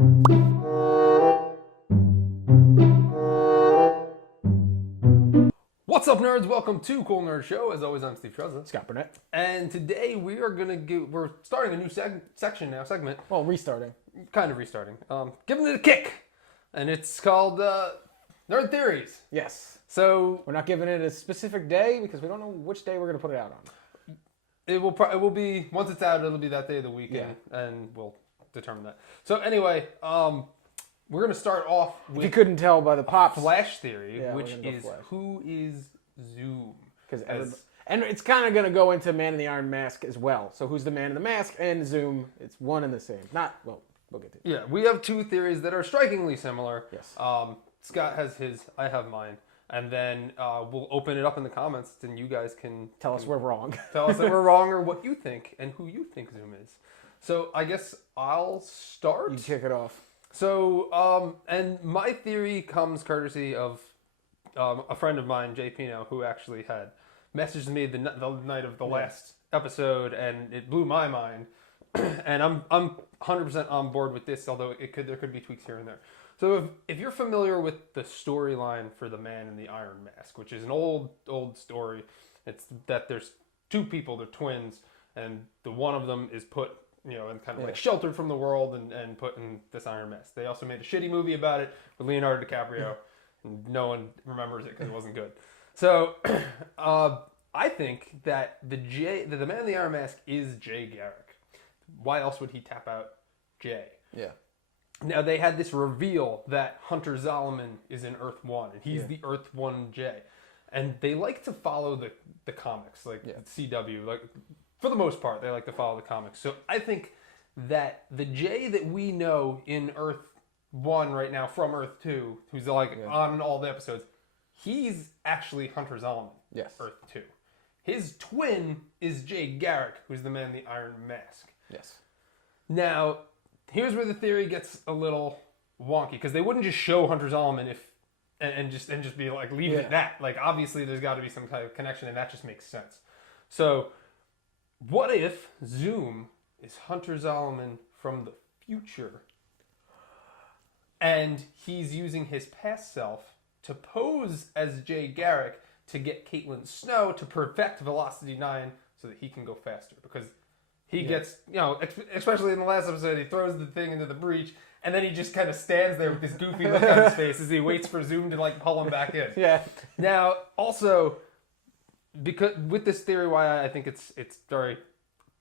What's up, nerds? Welcome to Cool Nerd Show. As always, I'm Steve Trezza. Scott Burnett. And today we're starting a new segment. Well, restarting. Kind of restarting. Giving it a kick. And it's called Nerd Theories. Yes. So we're not giving it a specific day because we don't know which day we're going to put it out on. it will be, once it's out, it'll be that day of the week, and we'll determine that. So anyway, we're going to start off with... If you couldn't tell by the pop Flash theory, which is Flash. Who is Zoom? And it's kind of going to go into Man in the Iron Mask as well. So who's the Man in the Mask and Zoom? It's one and the same. We'll get to it. Yeah, we have two theories that are strikingly similar. Yes. Scott has his, I have mine. And then we'll open it up in the comments, and you guys can... Tell us we're wrong. Tell us that we're wrong or what you think and who you think Zoom is. So I guess I'll start. You kick it off. So, and my theory comes courtesy of a friend of mine, Jay Pino, who actually had messaged me the night of the last episode, and it blew my mind. And I'm 100% on board with this, although there could be tweaks here and there. So if you're familiar with the storyline for the Man in the Iron Mask, which is an old story, it's that there's two people, they're twins, and the one of them is put, and kind of like sheltered from the world and put in this Iron Mask. They also made a shitty movie about it with Leonardo DiCaprio, and no one remembers it because it wasn't good. So I think that the Man in the Iron Mask is Jay Garrick. Why else would he tap out Jay? Yeah. Now, they had this reveal that Hunter Zolomon is in Earth 1, and he's the Earth 1 Jay. And they like to follow the comics, like CW. Like, for the most part, they like to follow the comics. So I think that the Jay that we know in Earth 1 right now from Earth 2, who's on all the episodes, he's actually Hunter Zolomon, Earth 2. His twin is Jay Garrick, who's the Man in the Iron Mask. Yes. Now... here's where the theory gets a little wonky, because they wouldn't just show Hunter Zolomon and just be like, leave it at that. Like, obviously there's got to be some type of connection, and that just makes sense. So what if Zoom is Hunter Zolomon from the future, and he's using his past self to pose as Jay Garrick to get Caitlin Snow to perfect Velocity 9 so that he can go faster? Because he gets, especially in the last episode, he throws the thing into the breach, and then he just kind of stands there with this goofy look on his face as he waits for Zoom to pull him back in. Yeah. Now, also, because with this theory, why I think it's very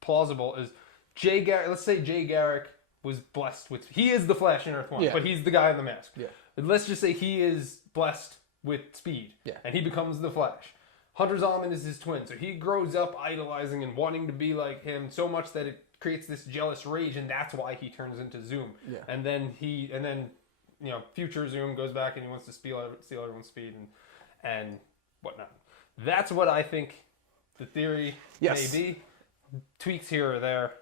plausible is Jay Garrick. Let's say Jay Garrick was blessed with. He is the Flash in Earth 1, but he's the guy in the mask. Yeah. Let's just say he is blessed with speed, and he becomes the Flash. Hunter Zolomon is his twin, so he grows up idolizing and wanting to be like him so much that it creates this jealous rage, and that's why he turns into Zoom. Yeah. And then future Zoom goes back and he wants to steal everyone's speed and whatnot. That's what I think the theory may be. Tweaks here or there.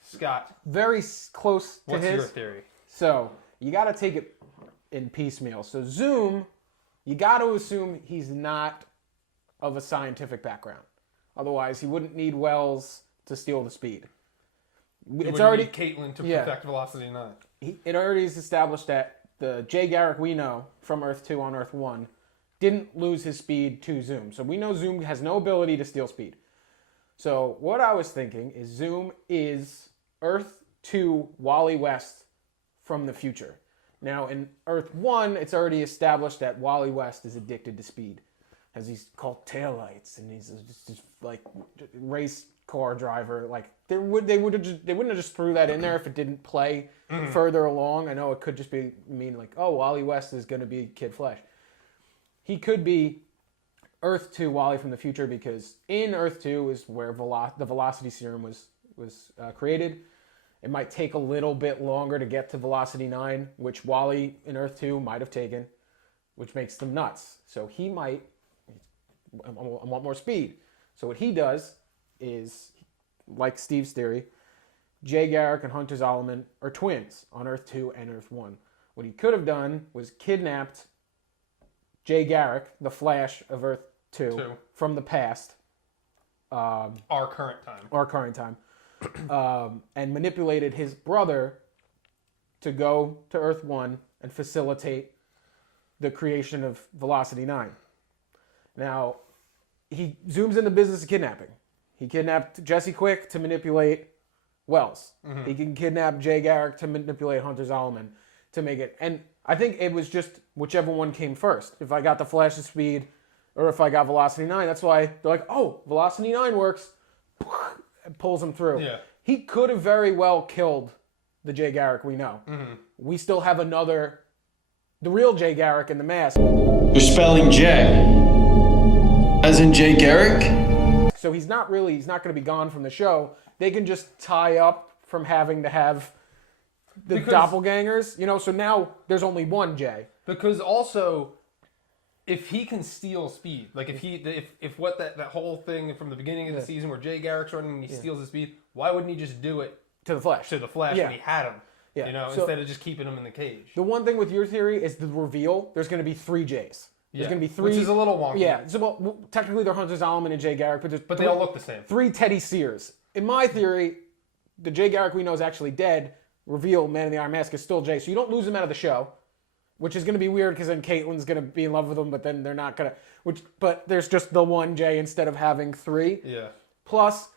Scott, very close to what's his. your theory? So you got to take it in piecemeal. So Zoom, you got to assume he's not of a scientific background. Otherwise, he wouldn't need Wells to steal the speed. It's already Caitlin to perfect Velocity 9. It already is established that the Jay Garrick we know from Earth 2 on Earth 1 didn't lose his speed to Zoom. So we know Zoom has no ability to steal speed. So what I was thinking is Zoom is Earth 2 Wally West from the future. Now, in Earth 1, it's already established that Wally West is addicted to speed. Has these called taillights, and he's just like race car driver. Like they wouldn't have just threw that in there if it didn't play further along. I know it could just mean like, oh, Wally West is going to be Kid Flash. He could be Earth 2 Wally from the future, because in Earth 2 is where the Velocity Serum was created. It might take a little bit longer to get to Velocity 9, which Wally in Earth 2 might have taken, which makes them nuts. So he might. I want more speed. So what he does is, like Steve's theory, Jay Garrick and Hunter Zolomon are twins on Earth 2 and Earth 1. What he could have done was kidnapped Jay Garrick, the Flash of Earth 2. From the past. Our current time. And manipulated his brother to go to Earth 1 and facilitate the creation of Velocity 9. Now, he zooms in the business of kidnapping. He kidnapped Jesse Quick to manipulate Wells. Mm-hmm. He can kidnap Jay Garrick to manipulate Hunter Zolomon to make it. And I think it was just whichever one came first. If I got the Flash of Speed or if I got Velocity 9, that's why they're like, oh, Velocity 9 works. It pulls him through. Yeah. He could have very well killed the Jay Garrick we know. Mm-hmm. We still have the real Jay Garrick in the mask. You're spelling Jay as in Jay Garrick? So he's not going to be gone from the show. They can just tie up from having to have the doppelgangers, so now there's only one Jay. Because also, if he can steal speed, like if what that whole thing from the beginning of the season where Jay Garrick's running and he steals his speed, why wouldn't he just do it to the Flash when he had him? Yeah. Instead of just keeping him in the cage. The one thing with your theory is the reveal. There's going to be 3 Jays. There's going to be 3, which is a little wonky. Yeah. So technically they're Hunter Zolomon and Jay Garrick, but they all look the same. 3 Teddy Sears. In my theory, the Jay Garrick we know is actually dead. Reveal Man in the Iron Mask is still Jay, so you don't lose him out of the show, which is going to be weird because then Caitlin's going to be in love with him, but then they're not going to. But there's just the one Jay instead of having 3. Yeah. Plus,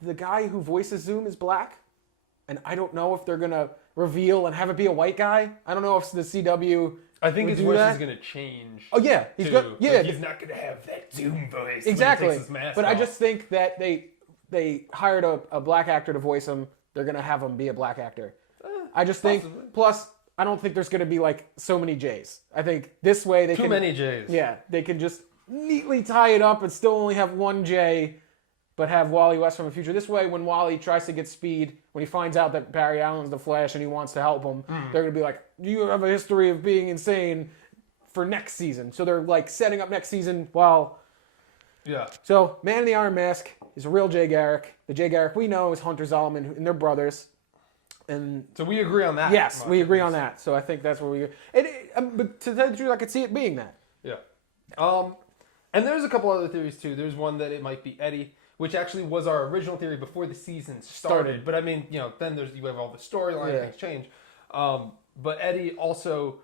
the guy who voices Zoom is black, and I don't know if they're going to reveal and have it be a white guy. I don't know if the CW. I think his voice is going to change. Oh yeah, he's he's not going to have that Zoom voice. Exactly. When he takes his mask but off. I just think that they hired a black actor to voice him. They're going to have him be a black actor. I just think. Possibly. Plus, I don't think there's going to be like so many Jays. I think this way they too many Jays. Yeah, they can just neatly tie it up and still only have one Jay, but have Wally West from the future. This way, when Wally tries to get speed, when he finds out that Barry Allen's the Flash and he wants to help him, they're going to be like, you have a history of being insane for next season. So they're like setting up next season while... Yeah. So, Man in the Iron Mask is a real Jay Garrick. The Jay Garrick we know is Hunter Zolomon and they're brothers. And so we agree on that. Yes, we agree on that. So I think that's where we... But to tell you the truth, I could see it being that. Yeah. And there's a couple other theories too. There's one that it might be Eddie, which actually was our original theory before the season started. But I mean, then you have all the storyline, things change. But Eddie also,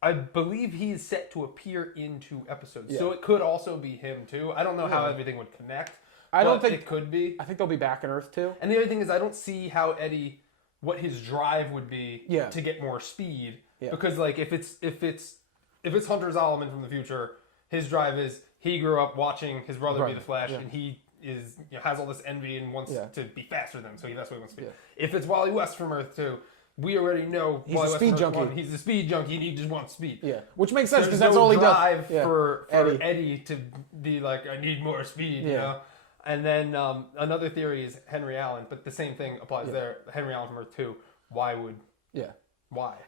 I believe he is set to appear in 2 episodes. Yeah. So it could also be him too. I don't know how everything would connect. I don't think it could be. I think they'll be back on Earth too. And the other thing is I don't see how Eddie, what his drive would be to get more speed. Yeah. Because like if it's Hunter Zolomon from the future, his drive is he grew up watching his brother be the Flash, and he is has all this envy and wants to be faster than him, so that's what he wants to be. Yeah. If it's Wally West from Earth 2, we already know he's a speed junkie. He's a speed junkie, and he just wants speed. Yeah, which makes sense because that's all he does. Drive for Eddie to be like, I need more speed. You know. And then another theory is Henry Allen, but the same thing applies there. Henry Allen from Earth 2. Why?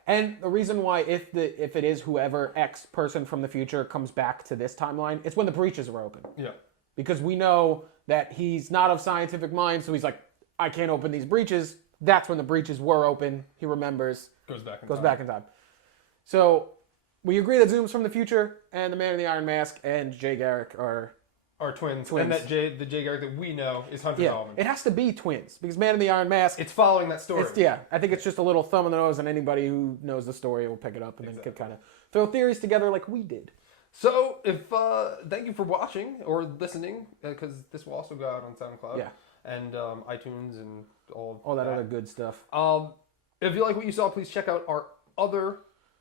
And the reason why, if it is whoever X person from the future comes back to this timeline, it's when the breaches are open. Yeah. Because we know that he's not of scientific mind, so he's like, I can't open these breaches. That's when the breaches were open. He remembers. Goes back in time. So we agree that Zoom's from the future, and the Man in the Iron Mask and Jay Garrick are twins. And that the Jay Garrick that we know is Hunter Zolomon. It has to be twins because Man in the Iron Mask. It's following that story. I think it's just a little thumb in the nose, and anybody who knows the story will pick it up and then could kind of throw theories together like we did. So, thank you for watching or listening, because this will also go out on SoundCloud and iTunes and all that other good stuff. If you like what you saw, please check out our other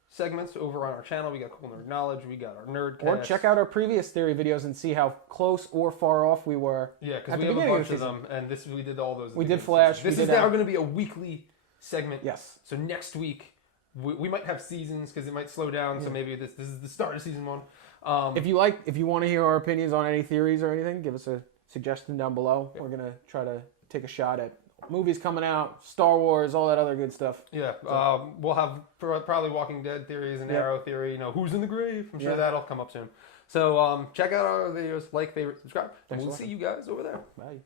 segments over on our channel. We got Cool Nerd Knowledge, we got our Nerdcast. Or check out our previous theory videos and see how close or far off we were. Yeah, because we have a bunch of them, and we did all those. We did Flash. This is now going to be a weekly segment. Yes. So next week, we might have seasons because it might slow down. So maybe this is the start of season 1. If you want to hear our opinions on any theories or anything, give us a suggestion down below. We're going to try to take a shot at movies coming out, Star Wars, all that other good stuff. Yeah, we'll have probably Walking Dead theories and Arrow theory. Who's in the grave? I'm sure that'll come up soon. So check out our videos, like, favorite, subscribe, and we'll see you guys over there. Bye.